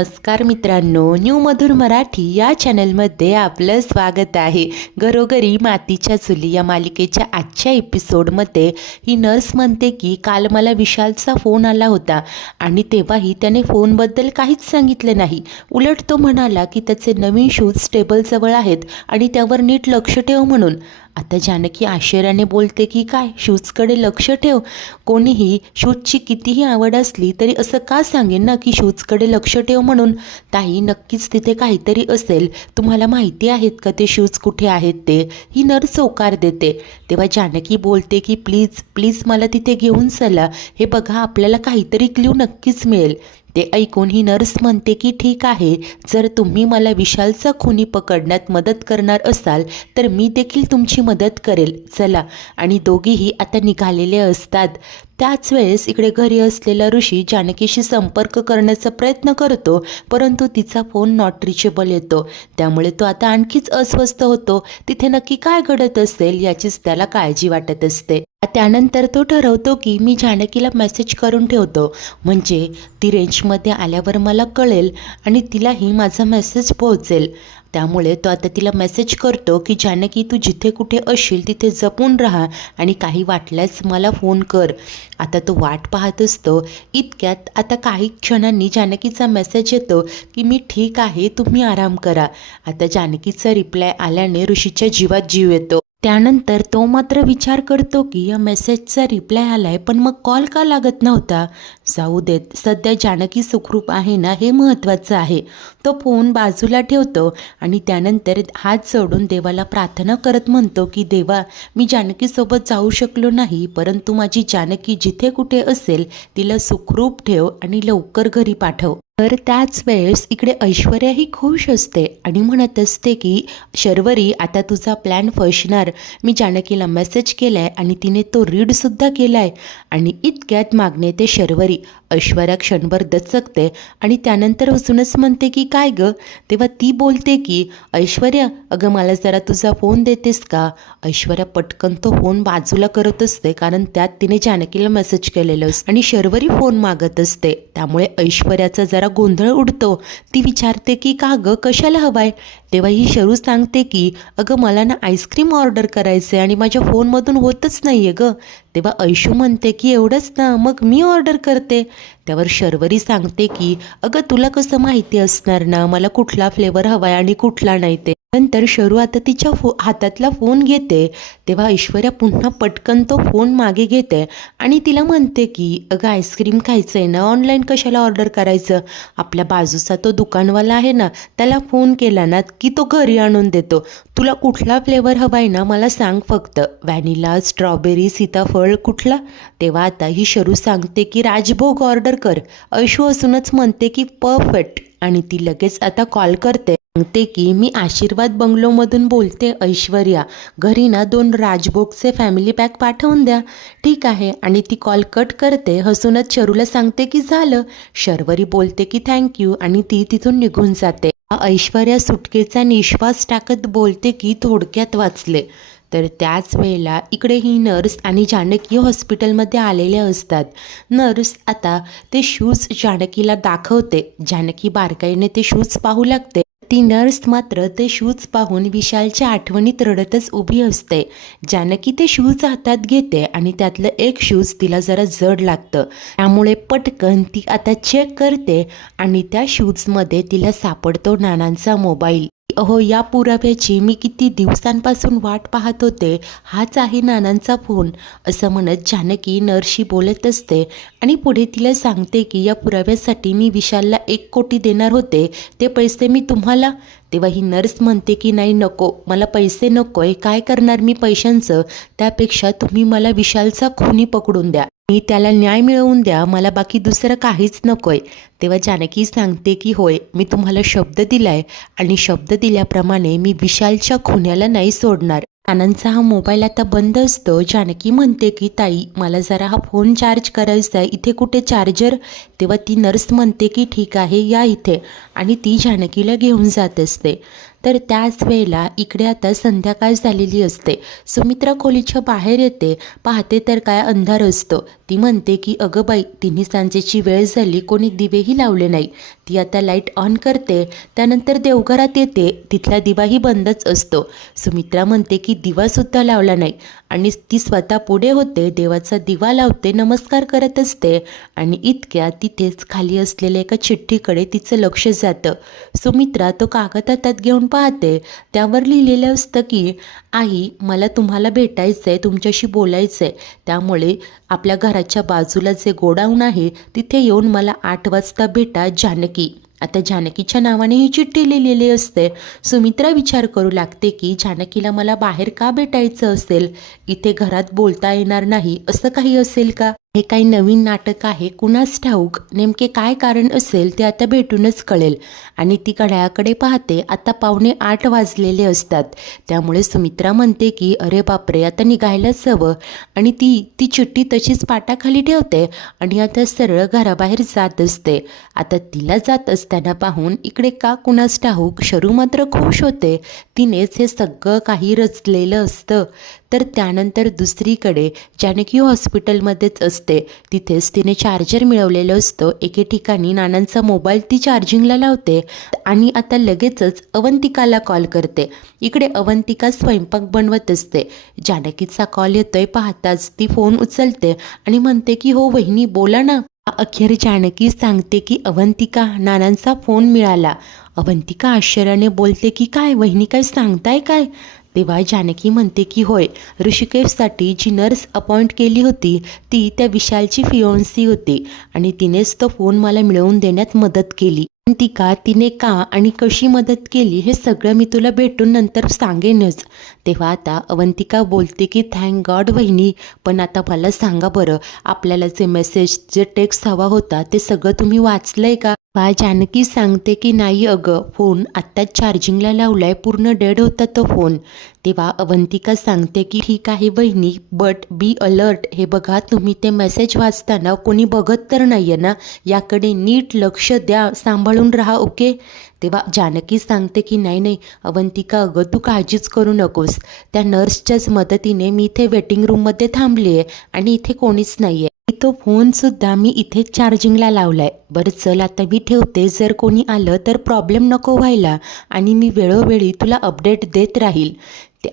नमस्कार मित्रांनो, न्यू मधुर मराठी या चॅनलमध्ये आपलं स्वागत आहे. घरोघरी मातीच्या चुली या मालिकेच्या आजच्या एपिसोडमध्ये ही नर्स म्हणते की काल मला विशालचा फोन आला होता आणि तेव्हाही त्याने फोनबद्दल काहीच सांगितलं नाही. उलट तो म्हणाला की त्याचे नवीन शूज टेबलजवळ आहेत आणि त्यावर नीट लक्ष ठेव म्हणून. आता जानकी आश्चर्याने बोलते की काय शूजकडे लक्ष ठेव? कोणीही शूजची कितीही आवड असली तरी असं का सांगेन ना की शूजकडे लक्ष ठेव म्हणून. ताई, नक्कीच तिथे काहीतरी असेल. तुम्हाला माहिती आहेत का ते शूज कुठे आहेत ते? ही नर्स होकार देते. तेव्हा जानकी बोलते की प्लीज प्लीज मला तिथे घेऊन चला. हे बघा, आपल्याला काहीतरी क्ल्यू नक्कीच मिळेल. ते ऐकून ही नर्स म्हणते की ठीक आहे, जर तुम्ही मला विशालचा खुनी पकडण्यात मदत करणार असाल तर मी देखील तुमची मदत करेल, चला. आणि दोघीही आता निघालेले असतात. त्याच वेळेस इकडे घरी असलेला ऋषी जानकीशी संपर्क करण्याचा प्रयत्न करतो, परंतु तिचा फोन नॉट रिचेबल येतो. त्यामुळे तो आता आणखीच अस्वस्थ होतो. तिथे नक्की काय घडत असेल याचीच त्याला काळजी वाटत असते. त्यानंतर तो ठरवतो की मी जानकीला मेसेज करून ठेवतो, म्हणजे ती रेंजमध्ये आल्यावर मला कळेल आणि तिलाही माझा मेसेज पोहोचेल. त्यामुळे तो आता तिला मेसेज करतो की जानकी, तू जिथे कुठे असशील तिथे जपून राहा आणि काही वाटल्यास मला फोन कर. आता तो वाट पाहत असतो. इतक्यात आता काही क्षणांनी जानकीचा मेसेज येतो की मी ठीक आहे, तुम्ही आराम करा. आता जानकीचा रिप्लाय आल्याने ऋषीच्या जीवात जीव येतो. त्यानंतर तो मात्र विचार करतो की या मेसेजचा रिप्लाय आलाय, पण मग कॉल का लागत नव्हता? जाऊ देत, सध्या जानकी सुखरूप आहे ना, हे महत्त्वाचं आहे. तो फोन बाजूला ठेवतो आणि त्यानंतर हात जोडून देवाला प्रार्थना करत म्हणतो की देवा, मी जानकीसोबत जाऊ शकलो नाही, परंतु माझी जानकी जिथे कुठे असेल तिला सुखरूप ठेव आणि लवकर घरी पाठव. तर त्याच वेळेस इकडे ऐश्वर्याही खुश असते आणि म्हणत असते की शर्वरी, आता तुझा प्लॅन फसणार. मी जानकीला मेसेज केलाय आणि तिने तो रीडसुद्धा केलाय. आणि इतक्यात मागणे ते शर्वरी. ऐश्वर्या क्षणभर दचकते आणि त्यानंतर हसूनच म्हणते की काय ग? तेव्हा ती बोलते की ऐश्वर्या, अगं मला जरा तुझा फोन देतेस का? ऐश्वर्या पटकन तो फोन बाजूला करत असते, कारण त्यात तिने जानकीला मेसेज केलेलं असतं आणि शर्वरी फोन मागत असते. त्यामुळे ऐश्वर्याचा जरा गोंधळ उडतो. ती विचारते की का ग, कशाला हवाय? तेव्हा ही शरू सांगते की अगं मला ना आईस्क्रीम ऑर्डर करायचे आणि माझ्या फोनमधून होतच नाही आहे ग. तेव्हा ऐशू म्हणते की एवढंच ना, मग मी ऑर्डर करते. त्यावर शर्वरी सांगते की अगं तुला कसं माहिती असणार ना मला कुठला फ्लेवर हवाय आणि कुठला नाही ते. नंतर शरू आता तिच्या हातातला फोन घेते. तेव्हा ऐश्वर्या पुन्हा पटकन तो फोन मागे घेते आणि तिला म्हणते की अगं आईस्क्रीम खायचं आहे ना, ऑनलाईन कशाला ऑर्डर करायचं? आपल्या बाजूचा तो दुकानवाला आहे ना, त्याला फोन केला ना की तो घरी आणून देतो. तुला कुठला फ्लेवर हवाय ना मला सांग फक्त, व्हॅनिला, स्ट्रॉबेरी, सीताफळ, कुठला? तेव्हा आता ही शरू सांगते की राजभोग ऑर्डर कर. ऐशू असूनच म्हणते की परफेक्ट आणि ती लगेच आता कॉल करते. सांगते की मी आशीर्वाद बंगलोमधून बोलते ऐश्वर्या, घरी ना 2 राजभोगचे फॅमिली पॅक पाठवून द्या. ठीक आहे. आणि ती कॉल कट करते. हसूनच शरूला सांगते की झालं. शर्वरी बोलते की थँक्यू आणि ती तिथून निघून जाते. ऐश्वर्या सुटकेचा निश्वास टाकत बोलते की थोडक्यात वाचले. तर त्याच वेळेला इकडे ही नर्स आणि जानकी हॉस्पिटलमध्ये आलेले असतात. नर्स आता ते शूज जानकीला दाखवते. जानकी बारकाईने ते शूज पाहू लागते. ती नर्स मात्र ते शूज पाहून विशालच्या आठवणीत रडतच उभी असते. जानकी ते शूज हातात घेते आणि त्यातलं एक शूज तिला जरा जड लागतं. त्यामुळे पटकन ती आता चेक करते आणि त्या शूजमध्ये तिला सापडतो नानांचा मोबाईल. अहो, या पुराव्याची मी किती दिवसांपासून वाट पाहत होते, हाच आहे नानांचा फोन, असं म्हणत जानकी नर्सशी बोलत असते आणि पुढे तिला सांगते की या पुराव्यासाठी मी विशालला 1 कोटी देणार होते, ते पैसे मी तुम्हाला. तेव्हा ही नर्स म्हणते की नाही, नको, मला पैसे नकोय. काय करणार मी पैशांचं? त्यापेक्षा तुम्ही मला विशालचा खुनी पकडून द्या, मी त्याला न्याय मिळवून द्या, मला बाकी दुसरं काहीच नकोय. तेव्हा जानकी सांगते की होय, मी तुम्हाला शब्द दिलाय आणि शब्द दिल्याप्रमाणे मी विशालच्या खुन्याला नाही सोडणार. नानांचा हा मोबाईल आता बंद असतो. जानकी म्हणते की ताई, मला जरा हा फोन चार्ज करायचा आहे, इथे कुठे चार्जर? तेव्हा ती नर्स म्हणते की ठीक आहे, या इथे. आणि ती जानकीला घेऊन जात असते. तर त्याच वेळेला इकडे आता संध्याकाळ झालेली असते. सुमित्रा खोलीच्या बाहेर येते, पाहते तर काय अंधार असतो. ती म्हणते की अगं बाई, 3 सांजेची वेळ झाली, कोणी दिवेही लावले नाही. ती आता लाईट ऑन करते, त्यानंतर देवघरात येते, तिथला दिवाही बंदच असतो. सुमित्रा म्हणते की दिवासुद्धा लावला नाही आणि ती स्वतः पुढे होते, देवाचा दिवा लावते, नमस्कार करत असते आणि इतक्या तिथेच खाली असलेल्या एका चिठ्ठीकडे तिचं लक्ष जातं. सुमित्रा तो कागद हातात घेऊन पाहते, त्यावर लिहिलेलं असतं की आई, मला तुम्हाला भेटायचं आहे, तुमच्याशी बोलायचं आहे, त्यामुळे आपल्या घराच्या बाजूला जे गोडाऊन आहे तिथे येऊन मला 8 वाजता भेटा, जानकी. आता जानकीच्या नावाने ही चिठ्ठी लिहिलेली असते. सुमित्रा विचार करू लागते की जानकीला मला बाहेर का भेटायचं असेल, इथे घरात बोलता येणार नाही असं काही असेल का, हे काही नवीन नाटक आहे, कुणास ठाऊक, नेमके काय कारण असेल ते आता भेटूनच कळेल. आणि ती घड्याळाकडे पाहते, आता 7:45 वाजलेले असतात. त्यामुळे सुमित्रा म्हणते की अरे बापरे, आता निघायलाच हवं. आणि ती चिठ्ठी तशीच पाटाखाली ठेवते आणि आता सरळ घराबाहेर जात असते. आता तिला जात असताना पाहून इकडे का कुणास ठाऊक शरू मात्र खुश होते. तिनेच हे सगळं काही रचलेलं असतं. तर त्यानंतर दुसरीकडे जानकी हॉस्पिटलमध्येच असते. तिथेच तिने चार्जर मिळवलेलं असतं. एके ठिकाणी नानांचा मोबाईल ती चार्जिंगला लावते आणि आता लगेचच अवंतिकाला कॉल करते. इकडे अवंतिका स्वयंपाक बनवत असते. जानकीचा कॉल येतोय पाहताच ती फोन उचलते आणि म्हणते की हो वहिनी, बोला ना. अखेर जानकी सांगते की अवंतिका, नानांचा फोन मिळाला. अवंतिका आश्चर्याने बोलते की काय वहिनी, काय सांगताय काय? तेव्हा जानकी म्हणते की होय, ऋषिकेशसाठी जी नर्स अपॉइंट केली होती ती त्या विशालची फियोन्सी होती आणि तिनेच तो फोन मला मिळवून देण्यात मदत केली. तिने का आणि कशी मदत केली हे सगळं मी तुला भेटून नंतर सांगेनच. तेव्हा आता अवंतिका बोलते की थँक गॉड वहिनी, पण आता मला सांगा बरं, आपल्याला जे मेसेज, जे टेक्स्ट हवा होता ते सगळं तुम्ही वाचलंय का? जानकी सांगते की नाही अगं, फोन आत्ताच चार्जिंगला लावलाय, पूर्ण डेड होता तो फोन. तेव्हा अवंतिका सांगते की ठीक आहे वहिनी, बट बी अलर्ट. हे बघा, तुम्ही ते मेसेज वाचताना कोणी बघत तर नाही आहे ना, याकडे नीट लक्ष द्या, सांभाळून राहा, ओके. तेव्हा जानकी सांगते की नाही अवंतिका, अगं तू काळजीच करू नकोस, त्या नर्सच्याच मदतीने मी इथे वेटिंग रूममध्ये थांबली आहे आणि इथे कोणीच नाही आहे. तो फोनसुद्धा मी इथे चार्जिंगला लावलाय. बरं चल आता मी ठेवते, जर कोणी आलं तर प्रॉब्लेम नको व्हायला आणि मी वेळोवेळी तुला अपडेट देत राहील.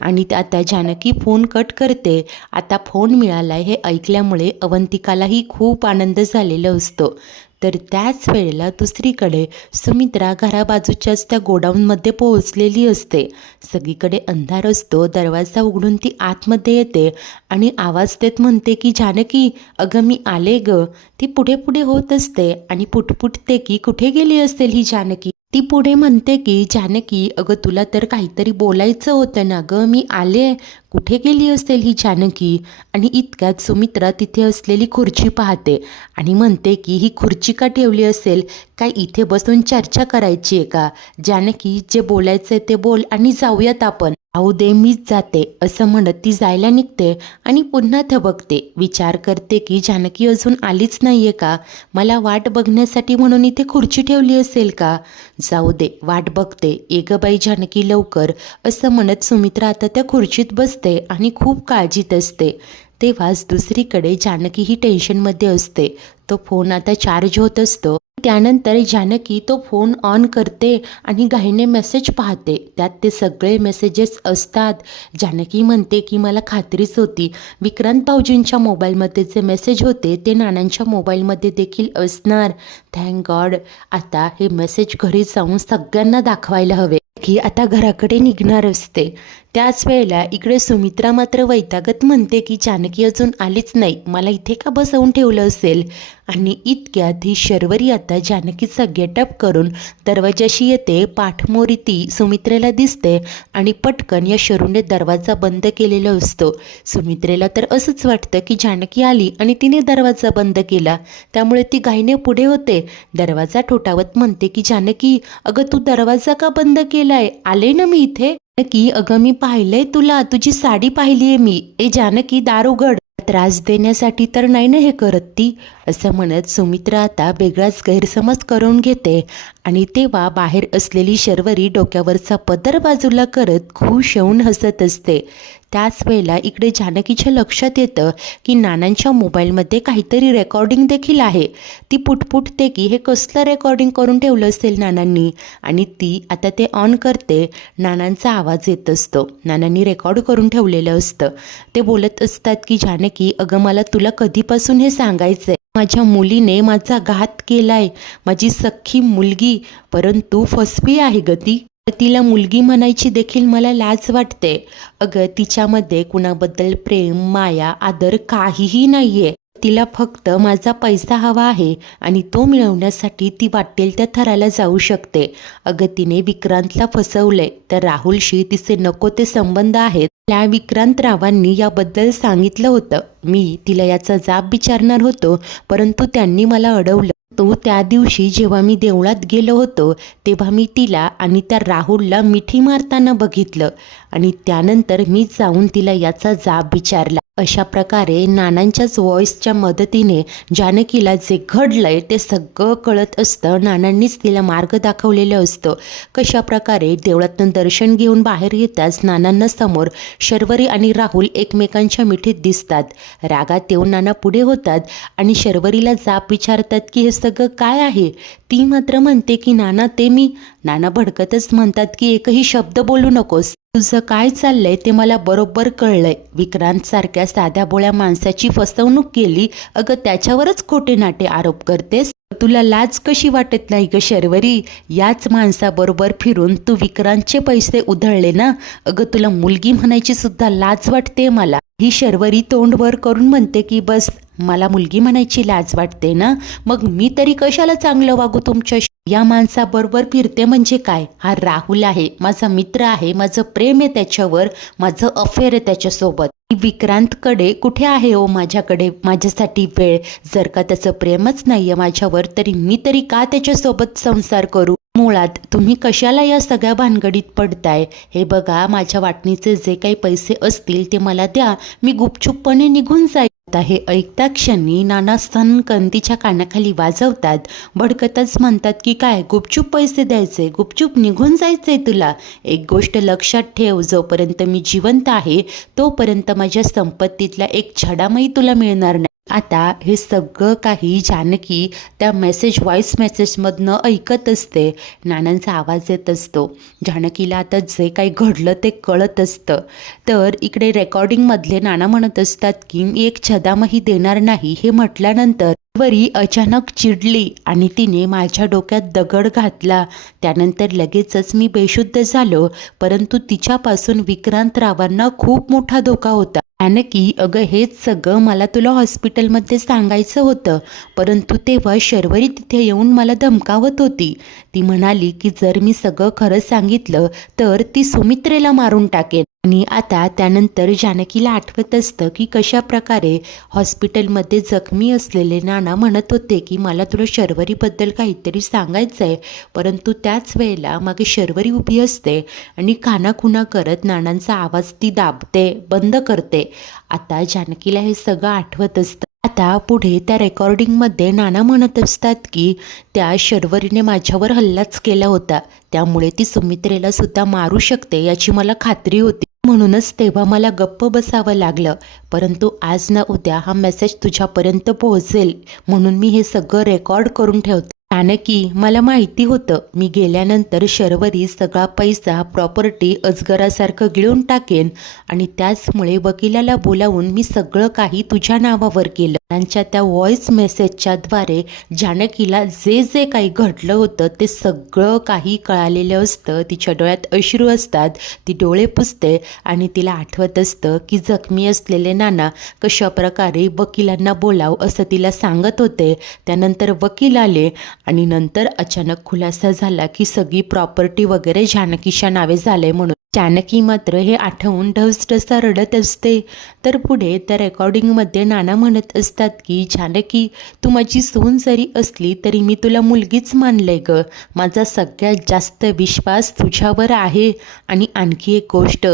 आणि आता जानकी फोन कट करते. आता फोन मिळाला हे ऐकल्यामुळे अवंतिकालाही खूप आनंद झालेला असतो. तर त्याच वेळेला दुसरीकडे सुमित्रा घराबाजूच्याच त्या गोडाऊनमध्ये पोहोचलेली असते. सगळीकडे अंधार असतो. दरवाजा उघडून ती आतमध्ये येते आणि आवाज देत म्हणते की जानकी, अगं मी आले ग. ती पुढे पुढे होत असते आणि पुटपुटते की कुठे गेली असेल ही जानकी. ती पुढे म्हणते की जानकी, अगं तुला तर काहीतरी बोलायचं होतं ना गं, मी आले, कुठे गेली असेल ही जानकी. आणि इतक्यात सुमित्रा तिथे असलेली खुर्ची पाहते आणि म्हणते की ही खुर्ची का ठेवली असेल, काय इथे बसून चर्चा करायची आहे का? जानकी, जे बोलायचं ते बोल आणि जाऊयात आपण. जाऊ दे, मीच जाते, असं म्हणत ती जायला निघते आणि पुन्हा थबकते. विचार करते की जानकी अजून आलीच नाहीये का, मला वाट बघण्यासाठी म्हणून इथे खुर्ची ठेवली असेल का? जाऊ दे, वाट बघते, ये ग बाई जानकी लवकर, असं म्हणत सुमित्रा आता त्या खुर्चीत बसते आणि खूप काळजीत असते. तेव्हाच दुसरीकडे जानकी ही टेन्शनमध्ये असते. तो फोन आता चार्ज होत असतो. त्यानंतर जानकी तो फोन ऑन करते आणि घाईने मेसेज पाहते. त्यात ते सगळे मेसेजेस असतात. जानकी म्हणते की मला खात्रीच होती, विक्रांत भाऊजींच्या मोबाईलमध्ये जे मेसेज होते ते नानांच्या मोबाईलमध्ये देखील असणार. Thank God. आता हे मेसेज घरी जाऊन सगळ्यांना दाखवायला हवे की आता घराकडे निघणार असते. त्याच वेळेला इकडे सुमित्रा मात्र वैतागत म्हणते की जानकी अजून आलीच नाही, मला इथे का बसवून ठेवलं असेल. आणि इतक्यात ही शर्वरी आता जानकीचा गेटअप करून दरवाजाशी येते. पाठमोरी ती सुमित्रेला दिसते आणि पटकन या शरूने दरवाजा बंद केलेला असतो. सुमित्रेला तर असंच वाटतं की जानकी आली आणि तिने दरवाजा बंद केला, त्यामुळे ती घाईने पुढे होते. दरवाजा ठोठावत म्हणते की जानकी, अगं तू दरवाजा का बंद केलाय, आले ना मी इथे. जानकी, अगं मी पाहिलंय तुला, तुझी साडी पाहिलीये मी. ए जानकी, दार उघड. त्रास देण्यासाठी तर नाही ना हे करत ती, असं म्हणत सुमित्रा आता वेगळाच गैरसमज करून घेते आणि तेव्हा बाहेर असलेली शर्वरी डोक्यावरचा पदर बाजूला करत खुश होऊन हसत असते. त्याच वेळेला इकडे जानकीच्या लक्षात येतं की नानांच्या मोबाईलमध्ये काहीतरी रेकॉर्डिंग देखील आहे. ती पुटपुटते की हे कसलं रेकॉर्डिंग करून ठेवलं असेल नानांनी, आणि ती आता ते ऑन करते. नानांचा आवाज येत असतो. नानांनी रेकॉर्ड करून ठेवलेलं असतं. ते बोलत असतात की जानकी, अगं मला तुला कधीपासून हे सांगायचं आहे. माझ्या मुलीने माझा घात केलाय, माझी सख्खी मुलगी, परंतु फसवी आहे ग ती. तिला मुलगी म्हणायची देखील मला लाज वाटते. अगं तिच्यामध्ये कुणाबद्दल प्रेम, माया, आदर काहीही नाहीये. तिला फक्त माझा पैसा हवा आहे आणि तो मिळवण्यासाठी ती वाटेल त्या थराला जाऊ शकते. अगं तिने विक्रांतला फसवलंय, तर राहुलशी तिचे नको ते संबंध आहेत. त्या विक्रांत रावांनी याबद्दल सांगितलं होतं. मी तिला याचा जाब विचारणार होतो, परंतु त्यांनी मला अडवलं. तो त्या दिवशी जेव्हा मी देवळात गेलो होतो तेव्हा मी तिला आणि त्या राहुलला मिठी मारताना बघितलं आणि त्यानंतर मी जाऊन तिला याचा जाब विचारला. अशा प्रकारे नानांच्याच व्हॉइसच्या मदतीने जानकीला जे घडलंय ते सगळं कळत असतं. नानांनीच तिला मार्ग दाखवलेलं असतं. कशा प्रकारे देवळातून दर्शन घेऊन बाहेर येताच नानांना समोर शर्वरी आणि राहुल एकमेकांच्या मिठीत दिसतात. रागात येऊन नाना पुढे होतात आणि शर्वरीला जाब विचारतात की हे सगळं काय आहे. ती मात्र म्हणते की नाना ते मी. नाना भडकतच म्हणतात की एकही शब्द बोलू नकोस, तुझं काय चाललंय ते मला बरोबर कळलंय. विक्रांत सारख्या साध्या भोळ्या माणसाची फसवणूक केली, अगं त्याच्यावरच खोटे नाटे आरोप करतेस. तुला लाज कशी वाटत नाही ग शर्वरी? याच माणसाबरोबर फिरून तू विक्रांतचे पैसे उधळले ना. अगं तुला मुलगी म्हणायची सुद्धा लाज वाटते मला. ही शर्वरी तोंड वर करून म्हणते की बस, मला मुलगी म्हणायची लाज वाटते ना, मग मी तरी कशाला चांगलं वागू तुमच्याशी? या माणसाबरोबर फिरते म्हणजे काय? हा राहुल आहे, माझा मित्र आहे, माझं प्रेम आहे त्याच्यावर, माझं अफेअर आहे त्याच्यासोबत. विक्रांतकडे कुठे आहे हो माझ्याकडे माझ्यासाठी वेळ? जर का त्याचं प्रेमच नाहीये माझ्यावर, तरी मी तरी का त्याच्यासोबत संसार करू? मुळात तुम्ही कशाला या सगळ्या भानगडीत पडताय? हे बघा, माझ्या वाटणीचे जे काही पैसे असतील ते मला द्या, मी गुपचूपपणे निघून जाईल. आता हे ऐकता क्षणी नाना सनकन तिच्या कानाखाली वाजवतात. भडकतच म्हणतात की काय गुपचूप पैसे द्यायचे, गुपचूप निघून जायचंय तुला? एक गोष्ट लक्षात ठेव, जोपर्यंत मी जिवंत आहे तोपर्यंत माझ्या संपत्तीतला एक छडामही तुला मिळणार नाही. आता हे सगळं काही जानकी त्या व्हॉइस मेसेजमधनं ऐकत असते. नानांचा आवाज येत असतो. जानकीला आता जे काही घडलं ते कळत असतं. तर इकडे रेकॉर्डिंगमधले नाना म्हणत असतात की मी एक छदामही देणार नाही. हे म्हटल्यानंतर शर्वरी अचानक चिडली आणि तिने माझ्या डोक्यात दगड घातला. त्यानंतर लगेचच मी बेशुद्ध झालो, परंतु तिच्यापासून विक्रांत रावांना खूप मोठा धोका होता. जानकी, अगं हेच सगळं मला तुला हॉस्पिटलमध्ये सांगायचं होतं, परंतु तेव्हा शर्वरी तिथे येऊन मला धमकावत होती. ती म्हणाली की जर मी सगळं खरं सांगितलं तर ती सुमित्रेला मारून टाकेन. आणि आता त्यानंतर जानकीला आठवत असतं की कशा प्रकारे हॉस्पिटलमध्ये जखमी असलेले नाना म्हणत होते की मला तुला शर्वरीबद्दल काहीतरी सांगायचं आहे, परंतु त्याच वेळेला मागे शर्वरी उभी असते आणि खानाखुणा करत नानांचा आवाज ती दाबते, बंद करते. आता जानकीला हे सगळं आठवत असतं. आता पुढे त्या रेकॉर्डिंगमध्ये नाना म्हणत असतात की त्या शर्वरीने माझ्यावर हल्लाच केला होता, त्यामुळे ती सुमित्रेला सुद्धा मारू शकते याची मला खात्री होती. म्हणूनच तेव्हा मला गप्प बसावं लागलं, परंतु आज ना उद्या हा मेसेज तुझ्यापर्यंत पोहोचेल म्हणून मी हे सगळं रेकॉर्ड करून ठेवते. जानकी, मला माहिती होतं मी गेल्यानंतर शर्वरी सगळा पैसा, प्रॉपर्टी अजगरासारखं गिळून टाकेन आणि त्याचमुळे वकिलाला बोलावून मी सगळं काही तुझ्या नावावर केलं. त्यांच्या त्या व्हॉइस मेसेजच्या द्वारे जानकीला जे जे काही घडलं होतं ते सगळं काही कळालेलं असतं. तिच्या डोळ्यात अश्रू असतात. ती डोळे पुसते आणि तिला आठवत असतं की जखमी असलेले नाना कशा प्रकारे वकिलांना बोलाव असं तिला सांगत होते. त्यानंतर वकील आले आणि नंतर अचानक खुलासा झाला की सगळी प्रॉपर्टी वगैरे जानकीच्या नावे झाले म्हणून. जानकी मात्र हे आठवून ढसढसा रडत असते. तर पुढे त्या रेकॉर्डिंगमध्ये नाना म्हणत असतात की जानकी, तू माझी सून जरी असली तरी मी तुला मुलगीच मानलंय ग. माझा सगळ्यात जास्त विश्वास तुझ्यावर आहे. आणि आणखी एक गोष्ट,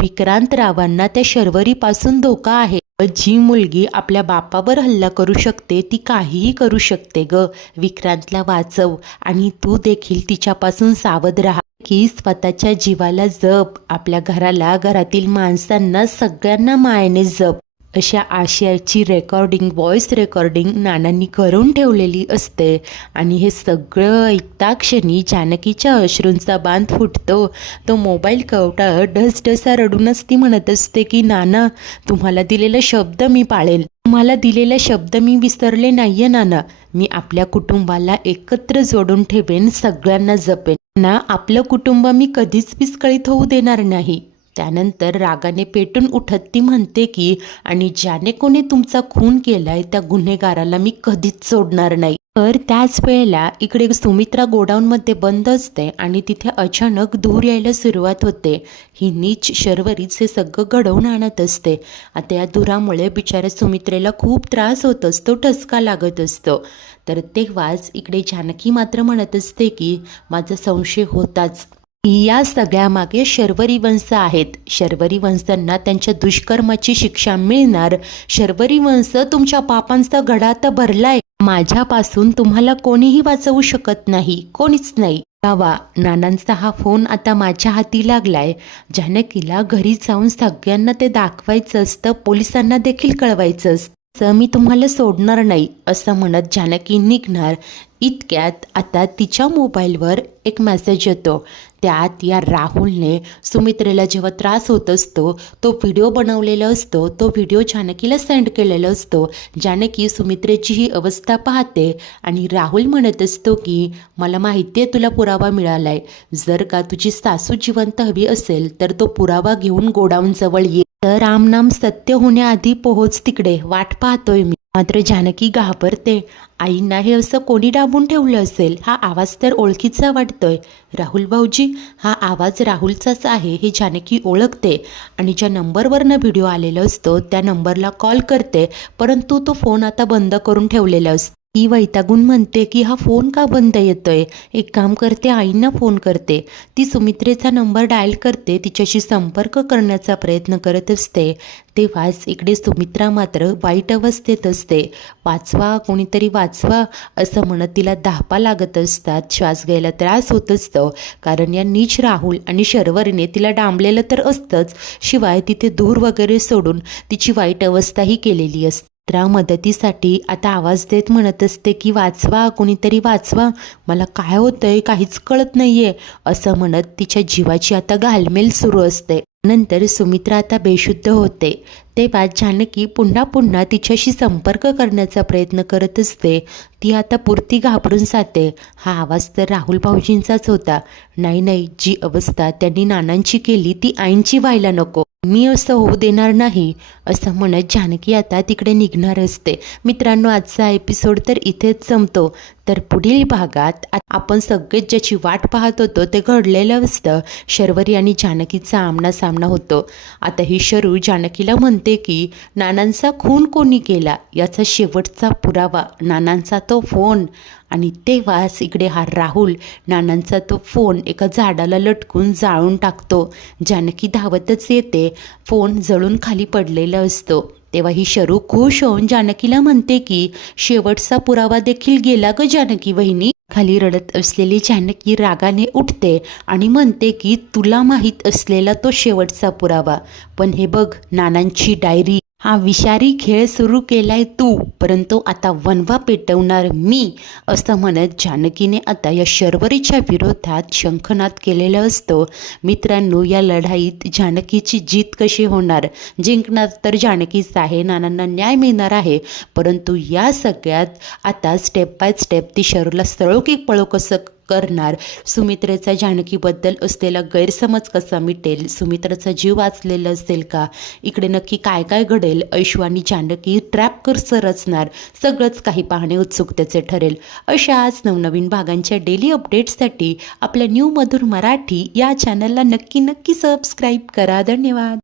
विक्रांत रावांना त्या शर्वरीपासून धोका आहे. जी मुलगी आपल्या बापावर हल्ला करू शकते ती काहीही करू शकते ग. विक्रांतला वाचव आणि तू देखील तिच्यापासून सावध राहा की स्वतःच्या जीवाला जप, आपल्या घराला, घरातील माणसांना सगळ्यांना मायेने जप. अशा आशयाची रेकॉर्डिंग, व्हॉइस रेकॉर्डिंग नानांनी करून ठेवलेली असते आणि हे सगळं ऐकता क्षणी जानकीच्या अश्रूंचा बांध फुटतो. तो मोबाईल कवटाळत ढसढसा रडूनच ती म्हणत असते की नाना, तुम्हाला दिलेला शब्द मी पाळेल. तुम्हाला दिलेला शब्द मी विसरले नाहीये नाना. मी आपल्या कुटुंबाला एकत्र जोडून ठेवेन, सगळ्यांना जपेन ना. आपलं कुटुंब मी कधीच विस्कळीत होऊ देणार नाही. त्यानंतर रागाने पेटून उठत ती म्हणते की आणि ज्याने कोणी तुमचा खून केलाय त्या गुन्हेगाराला मी कधीच सोडणार नाही. तर त्याच वेळेला इकडे सुमित्रा गोडाऊनमध्ये बंद असते आणि तिथे अचानक धूर यायला सुरुवात होते. ही नीच शर्वरीच हे सगळं घडवून आणत असते. आता या धुरामुळे बिचाऱ्या सुमित्रेला खूप त्रास होत असतो, ठसका लागत असतो. तर तेव्हाच इकडे जानकी मात्र म्हणत असते की माझा संशय होताच, या सगळ्यामागे शर्वरी वंश आहेत. शर्वरी वंशांना त्यांच्या दुष्कर्माची शिक्षा मिळणार. शर्वरी वंश तुमच्या पापांचा घडा आता भरलाय. माझ्यापासून तुम्हाला कोणीही वाचवू शकत नाही, कोणीच नाही. वा, नानांचा हा फोन आता माझ्या हाती लागलाय. जानकीला घरी जाऊन सगळ्यांना ते दाखवायचं असतं, पोलिसांना देखील कळवायचं असतं. मी तुम्हाला सोडणार नाही असं म्हणत जानकी निघणार. इतक्यात आता तिच्या मोबाईलवर एक मेसेज येतो. त्यात या राहुलने सुमित्रेला जेव्हा त्रास होत असतो तो व्हिडिओ बनवलेला असतो. तो व्हिडिओ जानकीला सेंड केलेला असतो. जानकी सुमित्रेची ही अवस्था पाहते आणि राहुल म्हणत असतो की मला माहिती आहे तुला पुरावा मिळालाय. जर का तुझी सासू जिवंत हवी असेल तर तो पुरावा घेऊन गोडाऊनजवळ ये. तर रामनाम सत्य होण्याआधी पोहोच तिकडे, वाट पाहतोय मी. मात्र जानकी घाबरते. आईंना हे असं कोणी दाबून ठेवलं असेल? हा आवाज तर ओळखीचा वाटतोय. राहुल भाऊजी, हा आवाज राहुलचाच आहे हे जानकी ओळखते आणि ज्या नंबरवरनं व्हिडिओ आलेला असतो त्या नंबरला कॉल करते. परंतु तो फोन आता बंद करून ठेवलेला असतो. ती वैतागून म्हणते की हा फोन का बंद येतोय? एक काम करते, आईंना फोन करते. ती सुमित्रेचा नंबर डायल करते, तिच्याशी संपर्क करण्याचा प्रयत्न करत असते. तेव्हाच इकडे सुमित्रा मात्र वाईट अवस्थेत असते. वाचवा, कोणीतरी वाचवा असं म्हणत तिला धापा लागत असतात. श्वास घ्यायला त्रास होत असतो कारण या नीच राहुल आणि शर्वरीने तिला डांबलेलं तर असतंच, शिवाय तिथे धूर वगैरे सोडून तिची वाईट अवस्थाही केलेली असते. मदतीसाठी आता आवाज देत म्हणत असते की वाचवा, कोणीतरी वाचवा, मला काय होतंय काहीच कळत नाहीये असं म्हणत तिच्या जीवाची आता घालमेल सुरू असते. नंतर सुमित्रा आता बेशुद्ध होते. तेव्हा जानकी पुन्हा पुन्हा तिच्याशी संपर्क करण्याचा प्रयत्न करत असते. ती आता पुरती घाबरून जाते. हा आवाज तर राहुल भाऊजींचाच होता. नाही, जी अवस्था त्यांनी नानांची केली ती आईंची व्हायला नको. मी असं होऊ देणार नाही असं म्हणत जानकी आता तिकडे निघणार असते. मित्रांनो, आजचा एपिसोड तर इथेच संपतो. तर पुढील भागात आपण सगळेच ज्याची वाट पाहत होतो ते घडलेलं असतं. शर्वरी आणि जानकीचा आमनासामना होतो. आता ही शरू जानकीला म्हणते की नानांचा खून कोणी केला याचा शेवटचा पुरावा नानांचा तो फोन. आणि तेव्हाच इकडे हा राहुल नानांचा तो फोन एका झाडाला लटकून जाळून टाकतो. जानकी धावतच येते. फोन जळून खाली पडलेला असतो. तेव्हा ही शरू खुश होऊन जानकीला म्हणते की शेवटचा पुरावा देखील गेला ग जानकी वहिनी. खाली रडत असलेली जानकी रागाने उठते आणि म्हणते की तुला माहीत असलेला तो शेवटचा पुरावा, पण हे बघ नानांची डायरी. हा विषारी खेळ सुरू केलाय तू, परंतु आता वनवा पेटवणार मी असं म्हणत जानकीने आता या शर्वरीच्या विरोधात शंखनाद केलेला असतो. मित्रांनो, या लढाईत जानकीची जीत कशी होणार? जिंकणार तर जानकीच आहे, नानांना न्याय मिळणार आहे. परंतु या सगळ्यात आता स्टेप बाय स्टेप ती शरूला स्थळो की पळो कसं करणार? सुमित्रेचा जानकीबद्दल असलेला गैरसमज कसा मिटेल? सुमित्राचा जीव वाचलेला असेल का? इकडे नक्की काय काय घडेल? ऐशू आणि जानकी ट्रॅप कसं रचणार? सगळंच काही पाहणे उत्सुकतेचे ठरेल. अशाच नवनवीन भागांच्या डेली अपडेट्ससाठी आपल्या न्यू मधुर मराठी या चॅनलला नक्की सबस्क्राईब करा. धन्यवाद.